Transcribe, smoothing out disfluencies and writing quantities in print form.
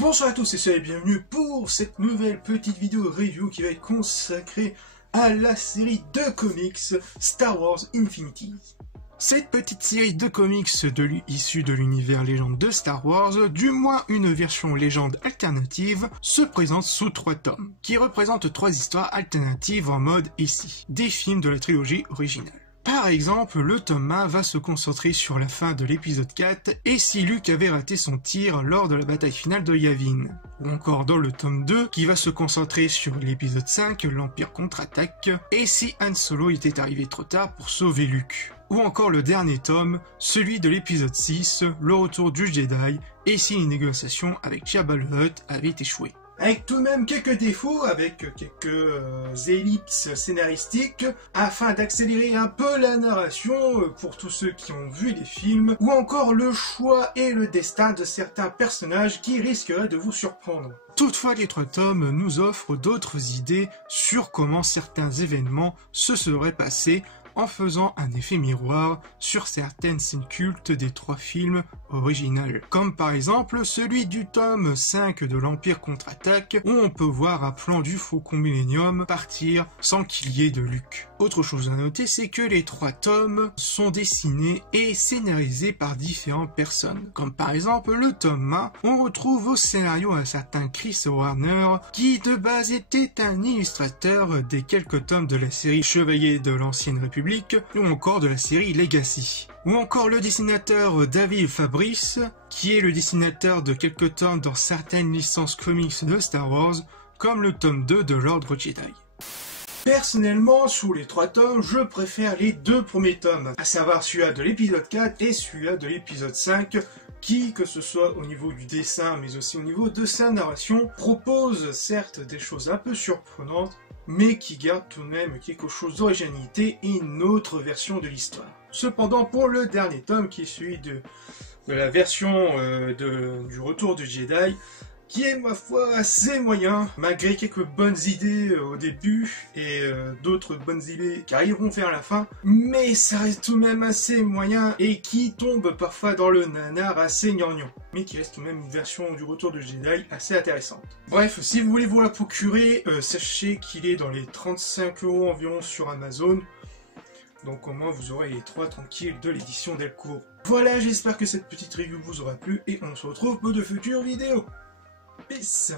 Bonsoir à tous et soyez bienvenus pour cette nouvelle petite vidéo review qui va être consacrée à la série de comics Star Wars Infinity. Cette petite série de comics issue de l'univers légende de Star Wars, du moins une version légende alternative, se présente sous 3 tomes, qui représentent 3 histoires alternatives en mode ici, des films de la trilogie originale. Par exemple, le tome 1 va se concentrer sur la fin de l'épisode 4 et si Luke avait raté son tir lors de la bataille finale de Yavin. Ou encore dans le tome 2 qui va se concentrer sur l'épisode 5, l'Empire contre-attaque, et si Han Solo était arrivé trop tard pour sauver Luke. Ou encore le dernier tome, celui de l'épisode 6, le retour du Jedi, et si les négociations avec Jabba the Hutt avaient échoué. Avec tout de même quelques défauts, avec quelques ellipses scénaristiques, afin d'accélérer un peu la narration pour tous ceux qui ont vu les films, ou encore le choix et le destin de certains personnages qui risqueraient de vous surprendre. Toutefois, les 3 tomes nous offrent d'autres idées sur comment certains événements se seraient passés en faisant un effet miroir sur certaines scènes cultes des 3 films originaux, comme par exemple celui du tome 5 de l'Empire contre-attaque, où on peut voir un plan du Faucon Millenium partir sans qu'il y ait de Luke. Autre chose à noter, c'est que les 3 tomes sont dessinés et scénarisés par différentes personnes, comme par exemple le tome 1, on retrouve au scénario un certain Chris Warner, qui de base était un illustrateur des quelques tomes de la série Chevalier de l'Ancienne République, ou encore de la série Legacy. Ou encore le dessinateur David Fabrice, qui est le dessinateur de quelques tomes dans certaines licences comics de Star Wars, comme le tome 2 de l'Ordre Jedi. Personnellement, sous les 3 tomes, je préfère les 2 premiers tomes, à savoir celui-là de l'épisode 4 et celui-là de l'épisode 5, qui, que ce soit au niveau du dessin, mais aussi au niveau de sa narration, propose certes des choses un peu surprenantes, mais qui garde tout de même quelque chose d'originalité et une autre version de l'histoire. Cependant, pour le dernier tome, qui est celui de la version du Retour du Jedi, qui est, ma foi, assez moyen, malgré quelques bonnes idées au début, et d'autres bonnes idées qui arriveront vers la fin, mais ça reste tout de même assez moyen, et qui tombe parfois dans le nanar assez gnangnan, mais qui reste tout de même une version du Retour de Jedi assez intéressante. Bref, si vous voulez vous la procurer, sachez qu'il est dans les 35 € environ sur Amazon, donc au moins vous aurez les 3 tranquilles de l'édition Delcourt. Voilà, j'espère que cette petite review vous aura plu, et on se retrouve pour de futures vidéos. Peace.